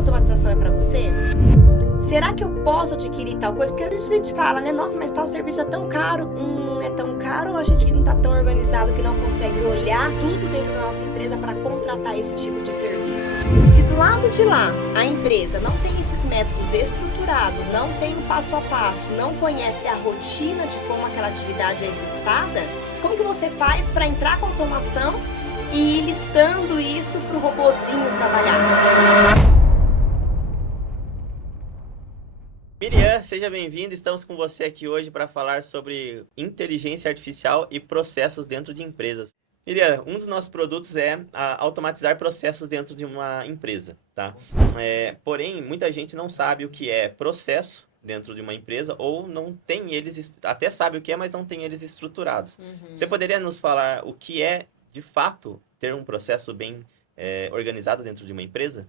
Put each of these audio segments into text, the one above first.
automatização é para você? Será que eu posso adquirir tal coisa? Porque às vezes a gente fala, né? Nossa, mas tal serviço é tão caro. É tão caro ou a gente que não está tão organizado, que não consegue olhar tudo dentro da nossa empresa para contratar esse tipo de serviço? Se do lado de lá a empresa não tem esses métodos estruturados, não tem o passo a passo, não conhece a rotina de como aquela atividade é executada, como que você faz para entrar com automação e ir listando isso para o robozinho trabalhar? Miriam, seja bem-vinda. Estamos com você aqui hoje para falar sobre inteligência artificial e processos dentro de empresas. Miriam, um dos nossos produtos é automatizar processos dentro de uma empresa, tá? Porém, muita gente não sabe o que é processo dentro de uma empresa ou não tem eles, até sabe o que é, mas não tem eles estruturados. Você poderia nos falar o que é, de fato, ter um processo bem organizado dentro de uma empresa?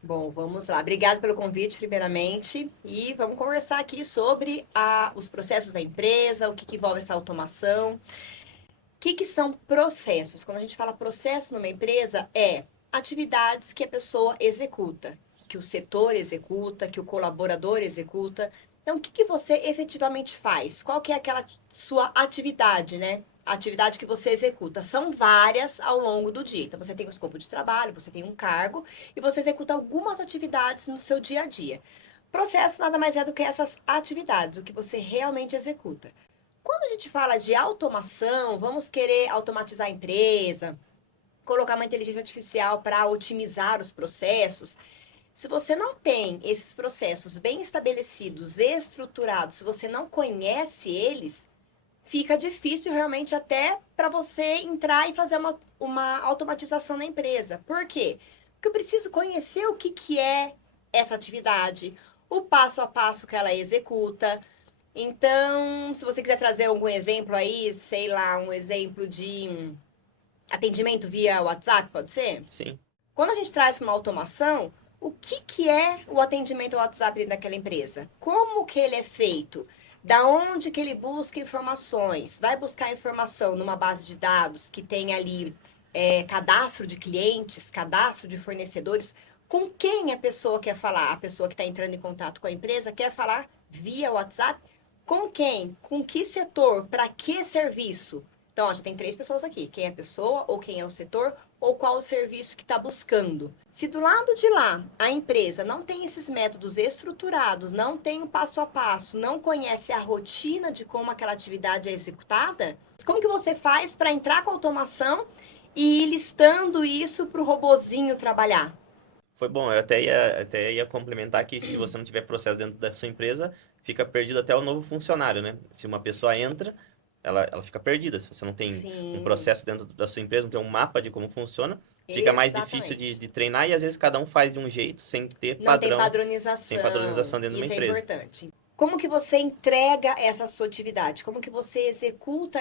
Bom, vamos lá. Obrigada pelo convite, primeiramente. E vamos conversar aqui sobre os processos da empresa, o que envolve essa automação. O que são processos? Quando a gente fala processo numa empresa, é atividades que a pessoa executa, que o setor executa, que o colaborador executa. Então, o que você efetivamente faz? Qual que é aquela sua atividade, né? A atividade que você executa. São várias ao longo do dia. Então, você tem um escopo de trabalho, você tem um cargo e você executa algumas atividades no seu dia a dia. Processo nada mais é do que essas atividades, o que você realmente executa. Quando a gente fala de automação, vamos querer automatizar a empresa, colocar uma inteligência artificial para otimizar os processos. Se você não tem esses processos bem estabelecidos, estruturados, se você não conhece eles, fica difícil realmente até para você entrar e fazer uma automatização na empresa. Por quê? Porque eu preciso conhecer o que é essa atividade, o passo a passo que ela executa. Então, se você quiser trazer algum exemplo aí, sei lá, um exemplo de atendimento via WhatsApp, pode ser? Sim. Quando a gente traz uma automação, o que é o atendimento ao WhatsApp dentro daquela empresa? Como que ele é feito? Da onde que ele busca informações? Vai buscar informação numa base de dados que tem ali cadastro de clientes, cadastro de fornecedores. Com quem a pessoa quer falar? A pessoa que está entrando em contato com a empresa quer falar via WhatsApp? Com quem? Com que setor? Para que serviço? Então, ó, já tem 3 pessoas aqui. Quem é a pessoa, ou quem é o setor, ou qual o serviço que está buscando. Se do lado de lá a empresa não tem esses métodos estruturados, não tem o passo a passo, não conhece a rotina de como aquela atividade é executada, como que você faz para entrar com a automação e ir listando isso para o robozinho trabalhar? Foi bom, eu até ia complementar que se você não tiver processo dentro da sua empresa, fica perdido até o novo funcionário, né? Se uma pessoa entra, ela fica perdida. Se você não tem um Sim, processo dentro da sua empresa, não tem um mapa de como funciona, fica mais difícil exatamente. de treinar e às vezes cada um faz de um jeito, sem ter Não tem padrão, sem padronização. padronização dentro de uma Isso é empresa. importante. Como que você entrega essa sua atividade? Como que você executa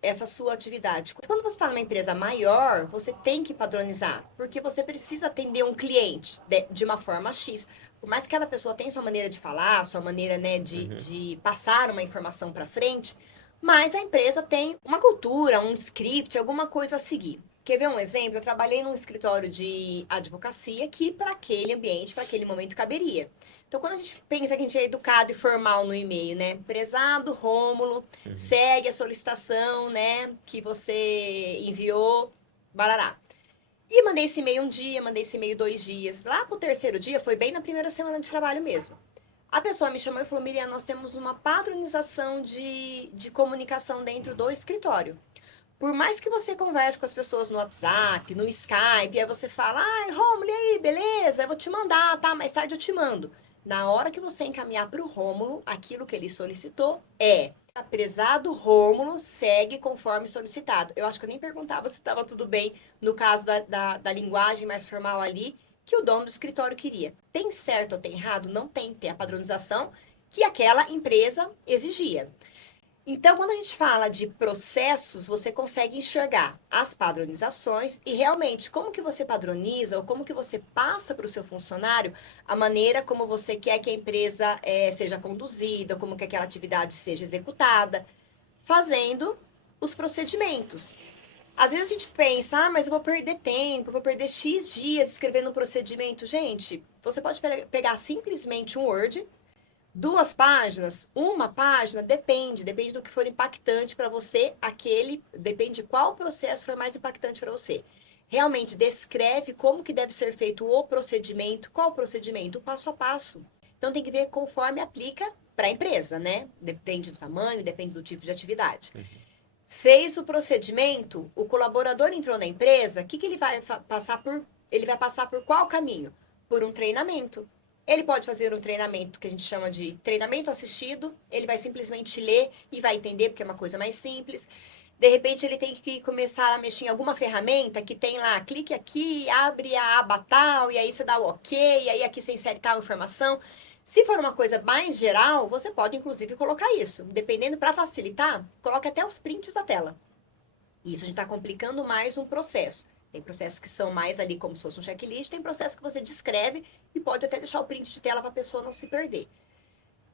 essa sua atividade? Quando você está numa empresa maior, você tem que padronizar, porque você precisa atender um cliente de uma forma X. Por mais que cada pessoa tenha sua maneira de falar, sua maneira, né, de passar uma informação para frente, mas a empresa tem uma cultura, um script, alguma coisa a seguir. Quer ver um exemplo? Eu trabalhei num escritório de advocacia que para aquele ambiente, para aquele momento caberia. Então, quando a gente pensa que a gente é educado e formal no e-mail, né? Prezado Rômulo, segue a solicitação, né, que você enviou, barará. E mandei esse e-mail um dia, mandei esse e-mail 2 dias. Lá pro 3º dia, foi bem na primeira semana de trabalho mesmo. A pessoa me chamou e falou, Miriam, nós temos uma padronização de comunicação dentro do escritório. Por mais que você converse com as pessoas no WhatsApp, no Skype, aí você fala, ai, Rômulo, e aí, beleza? Eu vou te mandar, tá? Mais tarde eu te mando. Na hora que você encaminhar para o Rômulo, aquilo que ele solicitou prezado Rômulo, segue conforme solicitado. Eu acho que eu nem perguntava se estava tudo bem no caso da linguagem mais formal ali, que o dono do escritório queria. Tem certo ou tem errado? Não tem. Tem a padronização que aquela empresa exigia. Então, quando a gente fala de processos, você consegue enxergar as padronizações e realmente como que você padroniza ou como que você passa para o seu funcionário a maneira como você quer que a empresa seja conduzida, como que aquela atividade seja executada, fazendo os procedimentos. Às vezes a gente pensa, mas eu vou perder tempo, eu vou perder X dias escrevendo um procedimento. Gente, você pode pegar simplesmente um Word, 2 páginas, 1 página, depende do que for impactante para você, depende de qual processo foi mais impactante para você. Realmente descreve como que deve ser feito o procedimento, qual o procedimento, o passo a passo. Então tem que ver conforme aplica para a empresa, né? Depende do tamanho, depende do tipo de atividade. Fez o procedimento, o colaborador entrou na empresa, o que ele vai passar por? Ele vai passar por qual caminho? Por um treinamento. Ele pode fazer um treinamento que a gente chama de treinamento assistido, ele vai simplesmente ler e vai entender, porque é uma coisa mais simples. De repente, ele tem que começar a mexer em alguma ferramenta que tem lá, clique aqui, abre a aba tal, e aí você dá o ok, e aí aqui você insere tal informação. Se for uma coisa mais geral, você pode inclusive colocar isso. Dependendo, para facilitar, coloque até os prints da tela. Isso a gente está complicando mais um processo. Tem processos que são mais ali como se fosse um checklist, tem processos que você descreve e pode até deixar o print de tela para a pessoa não se perder.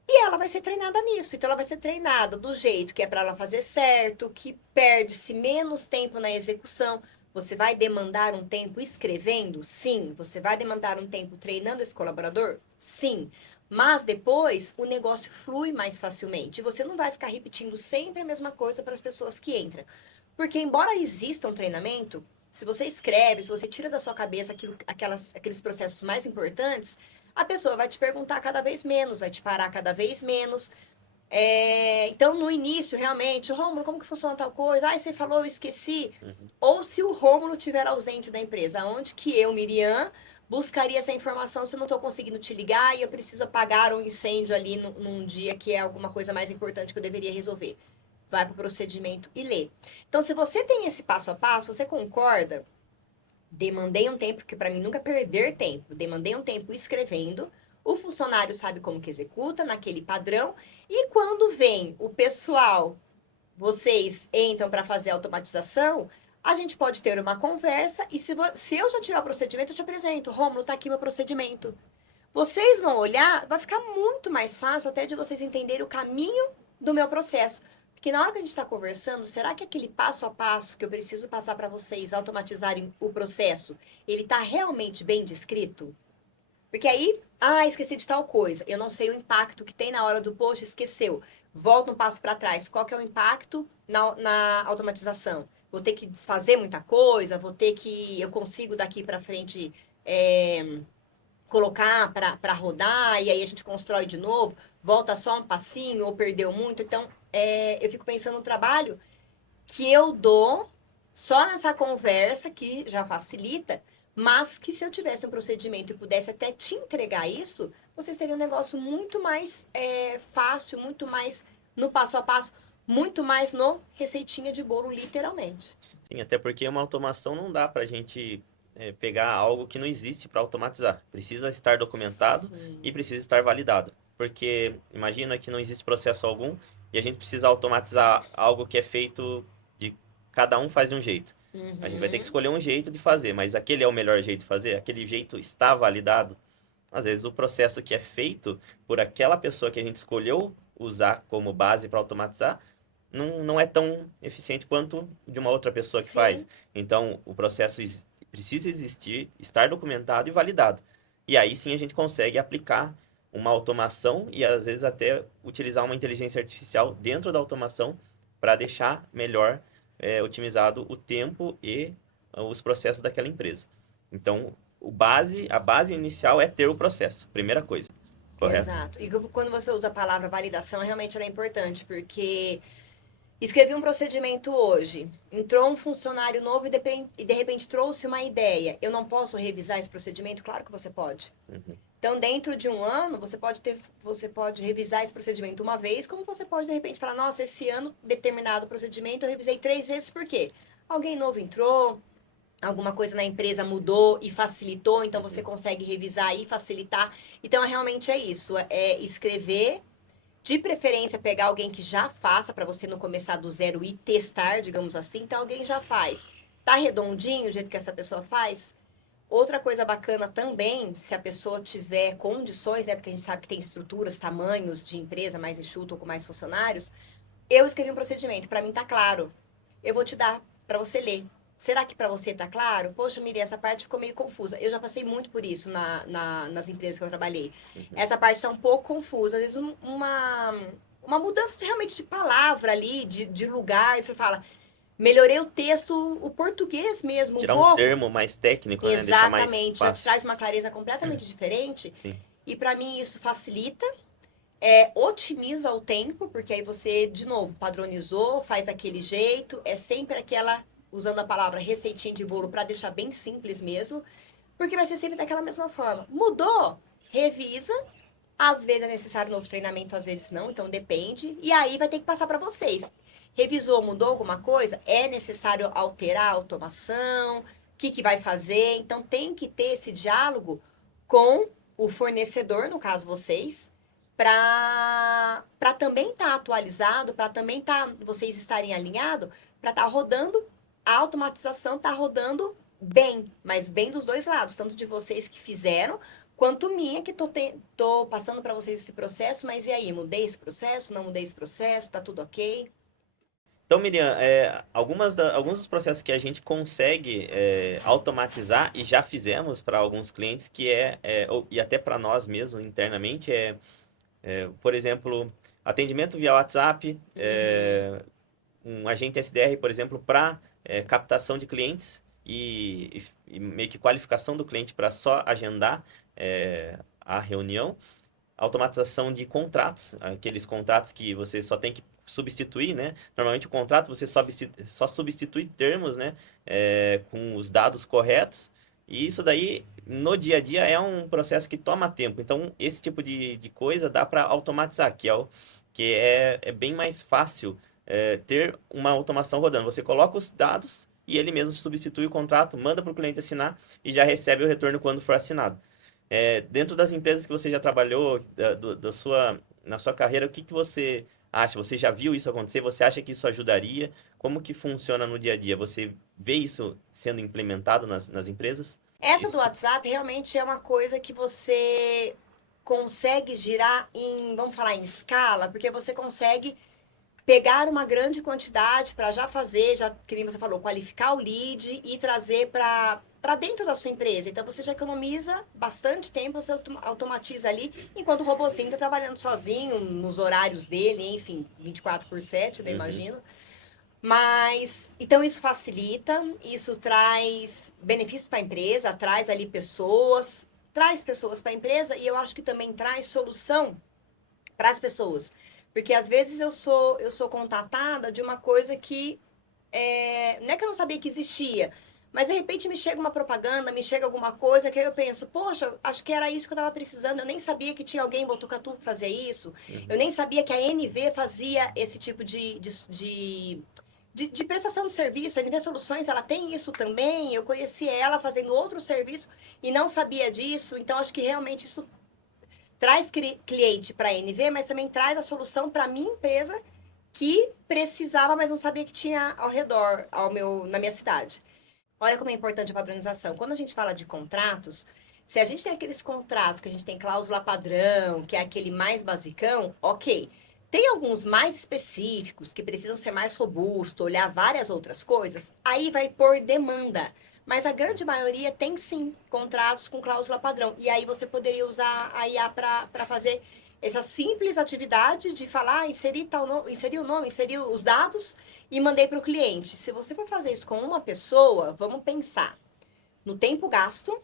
E ela vai ser treinada nisso. Então, ela vai ser treinada do jeito que é para ela fazer certo, que perde-se menos tempo na execução. Você vai demandar um tempo escrevendo? Sim. Você vai demandar um tempo treinando esse colaborador? Sim. Mas depois o negócio flui mais facilmente. Você não vai ficar repetindo sempre a mesma coisa para as pessoas que entram. Porque, embora exista um treinamento, se você escreve, se você tira da sua cabeça aqueles processos mais importantes, a pessoa vai te perguntar cada vez menos, vai te parar cada vez menos. Então, no início, realmente, Rômulo, como que funciona tal coisa? Ah, você falou, eu esqueci. Ou se o Rômulo estiver ausente da empresa, onde que eu, Miriam, buscaria essa informação se eu não estou conseguindo te ligar e eu preciso apagar um incêndio ali num dia que é alguma coisa mais importante que eu deveria resolver. Vai para o procedimento e lê. Então, se você tem esse passo a passo, você concorda? Demandei um tempo, porque para mim nunca perder tempo. Demandei um tempo escrevendo. O funcionário sabe como que executa naquele padrão. E quando vem o pessoal, vocês entram para fazer a automatização, a gente pode ter uma conversa. E se eu já tiver o procedimento, eu te apresento. Rômulo, tá aqui o meu procedimento. Vocês vão olhar, vai ficar muito mais fácil até de vocês entenderem o caminho do meu processo. Porque na hora que a gente está conversando, será que aquele passo a passo que eu preciso passar para vocês automatizarem o processo, ele está realmente bem descrito? Porque aí, esqueci de tal coisa. Eu não sei o impacto que tem na hora do post, esqueceu. Volta um passo para trás. Qual que é o impacto na automatização? Vou ter que desfazer muita coisa, eu consigo daqui para frente colocar para rodar, e aí a gente constrói de novo, volta só um passinho ou perdeu muito. Então, eu fico pensando no trabalho que eu dou só nessa conversa, que já facilita, mas que se eu tivesse um procedimento e pudesse até te entregar isso, você seria um negócio muito mais fácil, muito mais no passo a passo, muito mais no receitinha de bolo, literalmente. Sim, até porque uma automação não dá para a gente pegar algo que não existe para automatizar. Precisa estar documentado Sim. e precisa estar validado. Porque imagina que não existe processo algum e a gente precisa automatizar algo que é feito de cada um faz de um jeito. A gente vai ter que escolher um jeito de fazer, mas aquele é o melhor jeito de fazer? Aquele jeito está validado? Às vezes o processo que é feito por aquela pessoa que a gente escolheu usar como base para automatizar não é tão eficiente quanto de uma outra pessoa que Sim. faz. Então, o processo precisa existir, estar documentado e validado. E aí sim a gente consegue aplicar uma automação e às vezes até utilizar uma inteligência artificial dentro da automação para deixar melhor otimizado o tempo e os processos daquela empresa. Então, a base inicial é ter o processo, primeira coisa. Correto? Exato. E quando você usa a palavra validação, realmente ela é importante, porque escrevi um procedimento hoje, entrou um funcionário novo e de repente trouxe uma ideia. Eu não posso revisar esse procedimento? Claro que você pode. Então, dentro de um ano, você pode revisar esse procedimento uma vez, como você pode, de repente, falar, nossa, esse ano, determinado procedimento, eu revisei 3 vezes, por quê? Alguém novo entrou, alguma coisa na empresa mudou e facilitou, então você consegue revisar e facilitar. Então, realmente é isso, é escrever, de preferência pegar alguém que já faça, para você não começar do zero e testar, digamos assim. Então, alguém já faz. Tá redondinho o jeito que essa pessoa faz? Outra coisa bacana também, se a pessoa tiver condições, né? Porque a gente sabe que tem estruturas, tamanhos de empresa mais enxuto ou com mais funcionários. Eu escrevi um procedimento, para mim tá claro. Eu vou te dar para você ler. Será que para você tá claro? Poxa, Miriam, essa parte ficou meio confusa. Eu já passei muito por isso nas empresas que eu trabalhei. Essa parte está um pouco confusa. Às vezes uma mudança realmente de palavra ali, de lugar, e você fala, melhorei o texto, o português mesmo, um Tirar um pouco. termo mais técnico, né? Deixar mais Exatamente, já te fácil. traz uma clareza completamente diferente. Sim. E para mim isso facilita, otimiza o tempo, porque aí você, de novo, padronizou, faz aquele jeito, é sempre aquela, usando a palavra receitinha de bolo para deixar bem simples mesmo, porque vai ser sempre daquela mesma forma. Mudou? Revisa. Às vezes é necessário novo treinamento, às vezes não, então depende. E aí vai ter que passar para vocês. Revisou, mudou alguma coisa? É necessário alterar a automação? O que vai fazer? Então tem que ter esse diálogo com o fornecedor, no caso vocês, para também estar atualizado, para também vocês estarem alinhados, para estar rodando, a automatização tá rodando bem, mas bem dos dois lados, tanto de vocês que fizeram, quanto minha que tô passando para vocês esse processo, mas e aí, mudei esse processo, não mudei esse processo, tá tudo ok? Então, Miriam, alguns dos processos que a gente consegue automatizar e já fizemos para alguns clientes, e até para nós mesmos internamente, por exemplo, atendimento via WhatsApp, um agente SDR, por exemplo, para captação de clientes e meio que qualificação do cliente para só agendar a reunião. Automatização de contratos, aqueles contratos que você só tem que substituir, né? Normalmente o contrato você só substitui termos, né? Com os dados corretos. E isso daí, no dia a dia, é um processo que toma tempo. Então, esse tipo de coisa dá para automatizar, que é bem mais fácil ter uma automação rodando. Você coloca os dados e ele mesmo substitui o contrato, manda para o cliente assinar e já recebe o retorno quando for assinado. Dentro das empresas que você já trabalhou, na sua carreira, o que você acha? Você já viu isso acontecer? Você acha que isso ajudaria? Como que funciona no dia a dia? Você vê isso sendo implementado nas empresas? Essa do Esse tipo. WhatsApp realmente é uma coisa que você consegue girar em, vamos falar, em escala, porque você consegue pegar uma grande quantidade para já fazer, já, que nem você falou, qualificar o lead e trazer para dentro da sua empresa. Então você já economiza bastante tempo, você automatiza ali, enquanto o robozinho está trabalhando sozinho, nos horários dele, enfim, 24/7, né, Uhum. imagino. Mas, então isso facilita, isso traz benefícios para a empresa, traz ali pessoas, traz pessoas para a empresa e eu acho que também traz solução para as pessoas. Porque às vezes eu sou contatada de uma coisa que não é que eu não sabia que existia, mas de repente me chega uma propaganda, me chega alguma coisa que aí eu penso, poxa, acho que era isso que eu estava precisando. Eu nem sabia que tinha alguém em Botucatu que fazia isso. Eu Uhum. nem sabia que a NV fazia esse tipo de prestação de serviço. A NV Soluções, ela tem isso também. Eu conheci ela fazendo outro serviço e não sabia disso. Então, acho que realmente isso traz cliente para a NV, mas também traz a solução para a minha empresa que precisava, mas não sabia que tinha ao redor, na minha cidade. Olha como é importante a padronização. Quando a gente fala de contratos, se a gente tem aqueles contratos que a gente tem cláusula padrão, que é aquele mais basicão, ok. Tem alguns mais específicos que precisam ser mais robustos, olhar várias outras coisas, aí vai por demanda. Mas a grande maioria tem sim contratos com cláusula padrão. E aí você poderia usar a IA para fazer essa simples atividade de falar, inserir tal nome, inserir o nome, inserir os dados e mandei para o cliente. Se você for fazer isso com uma pessoa, vamos pensar no tempo gasto,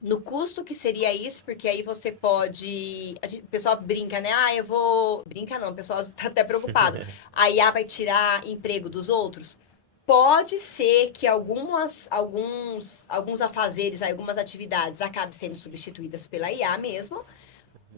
no custo que seria isso, porque aí você pode. O pessoal brinca, né? Ah, eu vou. Brinca não, o pessoal está até preocupado. A IA vai tirar emprego dos outros? Pode ser que alguns afazeres, algumas atividades acabem sendo substituídas pela IA mesmo,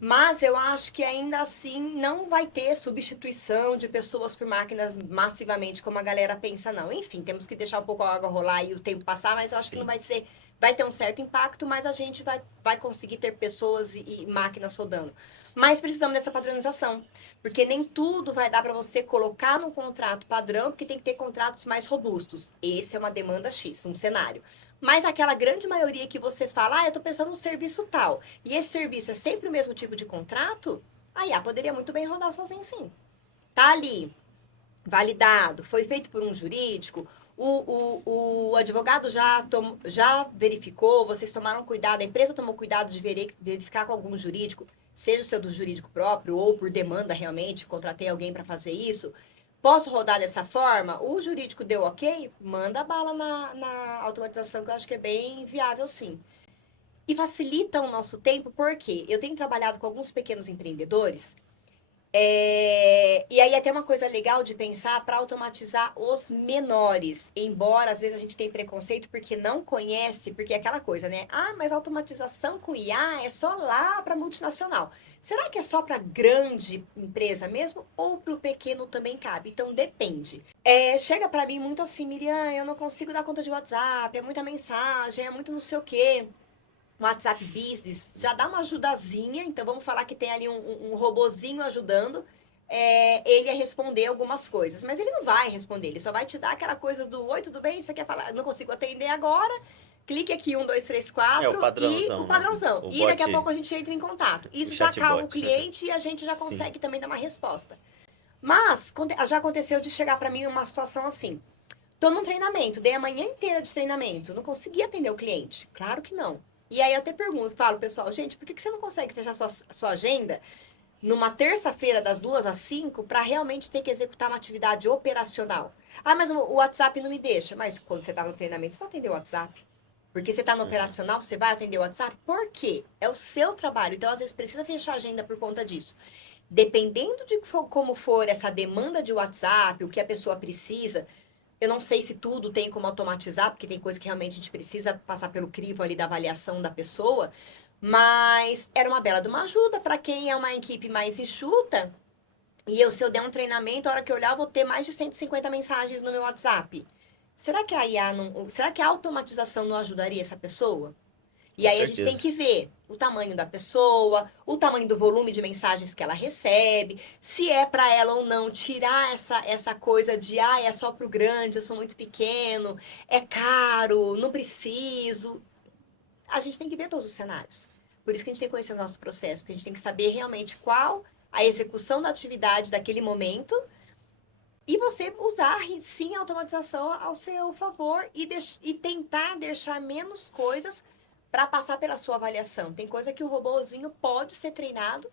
mas eu acho que ainda assim não vai ter substituição de pessoas por máquinas massivamente, como a galera pensa, não. Enfim, temos que deixar um pouco a água rolar e o tempo passar, mas eu acho que não Sim. vai ser. Vai ter um certo impacto, mas a gente vai conseguir ter pessoas e máquinas rodando. Mas precisamos dessa padronização, porque nem tudo vai dar para você colocar no contrato padrão, porque tem que ter contratos mais robustos. Esse é uma demanda X, um cenário. Mas aquela grande maioria que você fala, eu estou pensando num serviço tal, e esse serviço é sempre o mesmo tipo de contrato, a IA poderia muito bem rodar sozinho, sim. Tá ali, validado, foi feito por um jurídico, O advogado já verificou, vocês tomaram cuidado, a empresa tomou cuidado de verificar com algum jurídico, seja o seu do jurídico próprio ou por demanda realmente, contratei alguém para fazer isso. Posso rodar dessa forma? O jurídico deu ok? Manda bala na automatização, que eu acho que é bem viável, sim. E facilita o nosso tempo, porque eu tenho trabalhado com alguns pequenos empreendedores e aí até uma coisa legal de pensar para automatizar os menores, embora às vezes a gente tenha preconceito porque não conhece, porque é aquela coisa, né? Ah, mas a automatização com IA é só lá para multinacional. Será que é só para grande empresa mesmo ou para o pequeno também cabe? Então depende. Chega para mim muito assim, Miriam, eu não consigo dar conta de WhatsApp, é muita mensagem, é muito não sei o quê. WhatsApp Business já dá uma ajudazinha, então vamos falar que tem ali um robozinho ajudando ele a responder algumas coisas. Mas ele não vai responder, ele só vai te dar aquela coisa do oi, tudo bem? Você quer falar? Não consigo atender agora. Clique aqui, 1, 2, 3, 4 É o e padrãozão, o né? padrãozão. O E daqui a bot, pouco a gente entra em contato. o Isso já calma o chatbot. cliente e a gente já Sim. consegue também dar uma resposta. Mas já aconteceu de chegar para mim uma situação assim. Tô num treinamento, dei a manhã inteira de treinamento, não consegui atender o cliente. Claro que não. E aí eu até pergunto, falo, pessoal, gente, por que você não consegue fechar sua agenda numa terça-feira, das 2 às 5, para realmente ter que executar uma atividade operacional? Ah, mas o WhatsApp não me deixa. Mas quando você tá no treinamento, você só atendeu o WhatsApp. Porque você tá no Uhum. operacional, você vai atender o WhatsApp? Por quê? É o seu trabalho. Então, às vezes, precisa fechar a agenda por conta disso. Dependendo de como for essa demanda de WhatsApp, o que a pessoa precisa, eu não sei se tudo tem como automatizar, porque tem coisa que realmente a gente precisa passar pelo crivo ali da avaliação da pessoa, mas era uma bela de uma ajuda para quem é uma equipe mais enxuta. E se eu der um treinamento, a hora que eu olhar, eu vou ter mais de 150 mensagens no meu WhatsApp. Será que a IA não, será que a automatização não ajudaria essa pessoa? E Com aí a gente tem certeza. que ver o tamanho da pessoa, o tamanho do volume de mensagens que ela recebe, se é para ela ou não tirar essa coisa de, é só pro grande, eu sou muito pequeno, é caro, não preciso. A gente tem que ver todos os cenários. Por isso que a gente tem que conhecer o nosso processo, porque a gente tem que saber realmente qual a execução da atividade daquele momento e você usar, sim, a automatização ao seu favor e tentar deixar menos coisas para passar pela sua avaliação. Tem coisa que o robozinho pode ser treinado,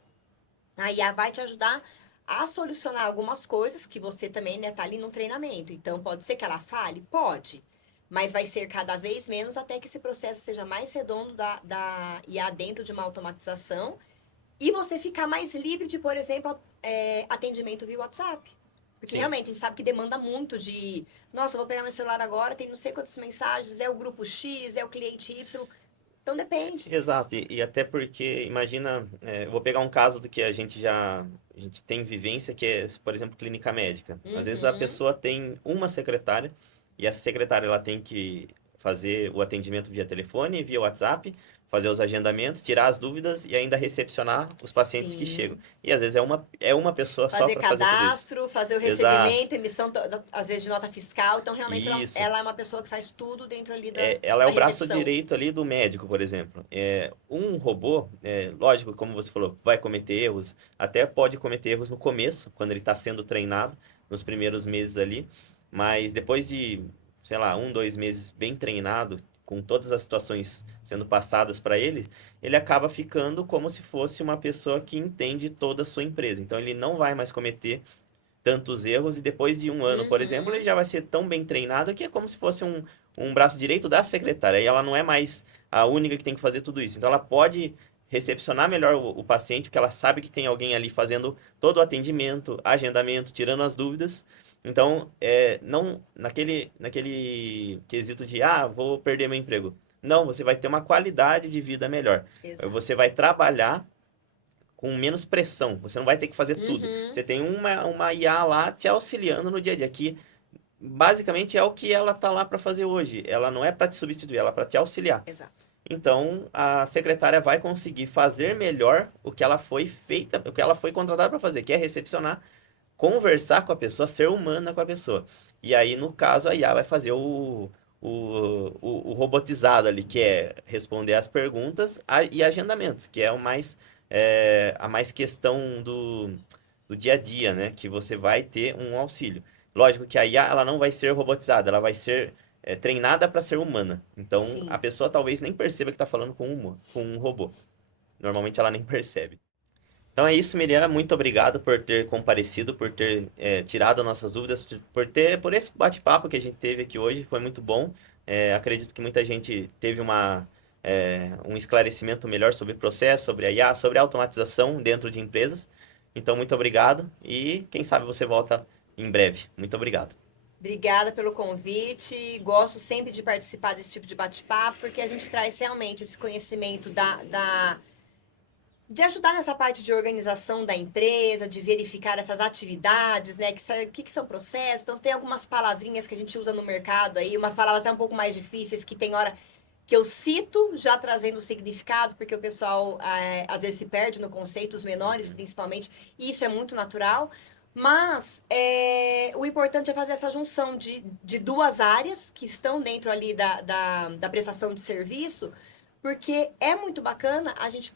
a IA vai te ajudar a solucionar algumas coisas que você também está ali no treinamento. Então, pode ser que ela fale? Pode. Mas vai ser cada vez menos até que esse processo seja mais redondo da IA dentro de uma automatização e você ficar mais livre de, por exemplo, atendimento via WhatsApp. Porque Sim. realmente a gente sabe que demanda muito de. Nossa, eu vou pegar meu celular agora, tem não sei quantas mensagens, é o grupo X, é o cliente Y. Então depende. Exato, e até porque, imagina, eu vou pegar um caso do que a gente tem vivência, que é, por exemplo, clínica médica. Às vezes a Uhum. pessoa tem uma secretária, e essa secretária ela tem que fazer o atendimento via telefone, via WhatsApp, fazer os agendamentos, tirar as dúvidas e ainda recepcionar os pacientes que chegam. Sim. E às vezes é uma pessoa só Fazer para fazer tudo isso. cadastro, fazer o Exato. recebimento, emissão, às vezes, de nota fiscal. Então, realmente, ela, Isso. ela é uma pessoa que faz tudo dentro ali da, Ela é da o braço recepção. direito ali do médico, por exemplo. Um robô, lógico, como você falou, vai cometer erros, até pode cometer erros no começo, quando ele está sendo treinado, nos primeiros meses ali, mas depois de, sei lá, 1, 2 meses bem treinado, com todas as situações sendo passadas para ele, ele acaba ficando como se fosse uma pessoa que entende toda a sua empresa. Então ele não vai mais cometer tantos erros e depois de um ano, por exemplo, ele Uhum. já vai ser tão bem treinado que é como se fosse um braço direito da secretária. E ela não é mais a única que tem que fazer tudo isso. Então ela pode recepcionar melhor o paciente, porque ela sabe que tem alguém ali fazendo todo o atendimento, agendamento, tirando as dúvidas. Então, não naquele quesito de, vou perder meu emprego. Não, você vai ter uma qualidade de vida melhor. Você Exato. vai trabalhar com menos pressão. Você não vai ter que fazer tudo. Uhum. Você tem uma IA lá te auxiliando no dia a dia, que basicamente é o que ela tá lá para fazer hoje. Ela não é para te substituir, ela é para te auxiliar. Exato. Então, a secretária vai conseguir fazer melhor o que ela foi feita, o que ela foi contratada para fazer, que é recepcionar, conversar com a pessoa, ser humana com a pessoa. E aí, no caso, a IA vai fazer o robotizado ali, que é responder as perguntas e agendamento, que é a mais questão do dia a dia, né? Que você vai ter um auxílio. Lógico que a IA ela não vai ser robotizada, ela vai ser treinada para ser humana. Então, Sim. a pessoa talvez nem perceba que está falando com um robô. Normalmente ela nem percebe. Então é isso, Miriam. Muito obrigado por ter comparecido, por ter tirado nossas dúvidas, por esse bate-papo que a gente teve aqui hoje. Foi muito bom. Acredito que muita gente teve um esclarecimento melhor sobre o processo, sobre a IA, sobre a automatização dentro de empresas. Então, muito obrigado e quem sabe você volta em breve. Muito obrigado. Obrigada pelo convite. Gosto sempre de participar desse tipo de bate-papo, porque a gente traz realmente esse conhecimento de ajudar nessa parte de organização da empresa, de verificar essas atividades, né? Que são processos. Então, tem algumas palavrinhas que a gente usa no mercado aí, umas palavras até um pouco mais difíceis, que tem hora que eu cito, já trazendo o significado, porque o pessoal às vezes se perde no conceito, os menores principalmente, e isso é muito natural. Mas o importante é fazer essa junção de duas áreas que estão dentro ali da prestação de serviço, porque é muito bacana a gente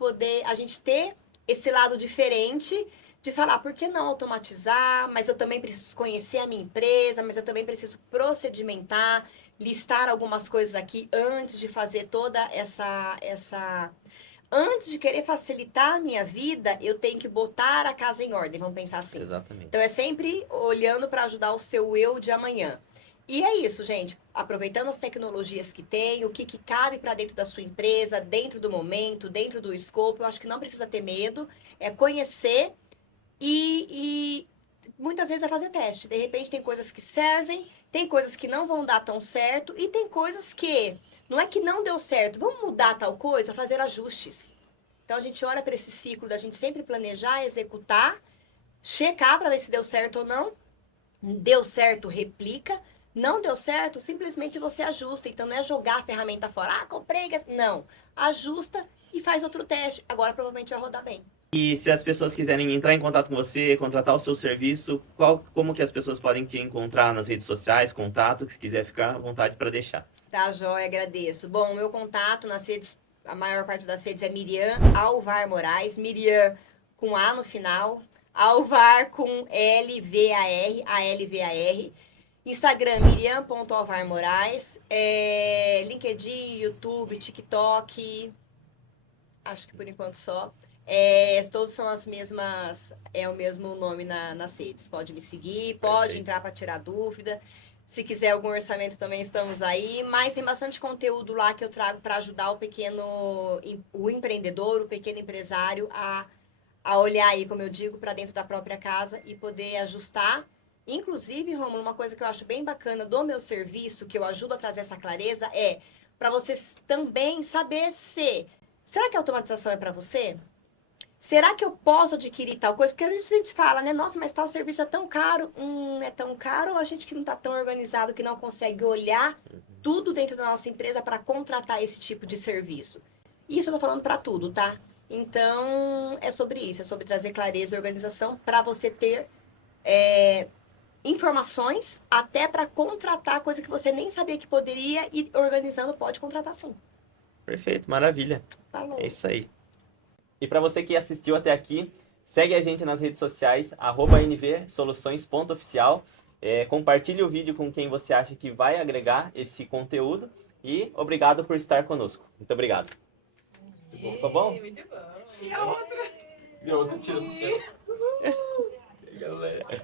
ter esse lado diferente de falar, por que não automatizar? Mas eu também preciso conhecer a minha empresa, mas eu também preciso procedimentar, listar algumas coisas aqui antes de fazer toda essa antes de querer facilitar a minha vida, eu tenho que botar a casa em ordem, vamos pensar assim. Exatamente. Então é sempre olhando para ajudar o seu eu de amanhã. E é isso, gente. Aproveitando as tecnologias que tem, o que cabe para dentro da sua empresa, dentro do momento, dentro do escopo, eu acho que não precisa ter medo, é conhecer e muitas vezes é fazer teste. De repente tem coisas que servem, tem coisas que não vão dar tão certo e tem coisas que não é que não deu certo, vamos mudar tal coisa, fazer ajustes. Então a gente olha para esse ciclo da gente sempre planejar, executar, checar para ver se deu certo ou não. Deu certo, replica. Não deu certo, simplesmente você ajusta. Então não é jogar a ferramenta fora. Ah, comprei. Não. Ajusta e faz outro teste. Agora provavelmente vai rodar bem. E se as pessoas quiserem entrar em contato com você, contratar o seu serviço, como que as pessoas podem te encontrar nas redes sociais, contato, se quiser ficar à vontade para deixar. Tá, joia, agradeço. Bom, meu contato nas redes, a maior parte das redes é Miriam Alvar Moraes. Miriam com A no final. Alvar com L-V-A-R, A-L-V-A-R. Instagram, miriam.alvarmoraes. LinkedIn, YouTube, TikTok. Acho que por enquanto só. Todos são as mesmas, é o mesmo nome nas redes. Pode me seguir, pode Perfeito. entrar para tirar dúvida. Se quiser algum orçamento também estamos aí, mas tem bastante conteúdo lá que eu trago para ajudar o empreendedor, o pequeno empresário a olhar aí, como eu digo, para dentro da própria casa e poder ajustar. Inclusive, Romulo, uma coisa que eu acho bem bacana do meu serviço, que eu ajudo a trazer essa clareza, é para vocês também saber se será que a automatização é para você? Será que eu posso adquirir tal coisa? Porque às vezes a gente fala, né? Nossa, mas tal serviço é tão caro. É tão caro ou a gente que não está tão organizado que não consegue olhar tudo dentro da nossa empresa para contratar esse tipo de serviço? Isso eu tô falando para tudo, tá? Então, é sobre isso. É sobre trazer clareza e organização para você ter informações até para contratar coisa que você nem sabia que poderia e organizando pode contratar sim. Perfeito, maravilha. Falou. É isso aí. E para você que assistiu até aqui, segue a gente nas redes sociais, @nvsoluções.oficial. Compartilhe o vídeo com quem você acha que vai agregar esse conteúdo. E obrigado por estar conosco. Muito obrigado. Ficou bom? Muito bom. E a outra? E a outra tira do céu. Galera.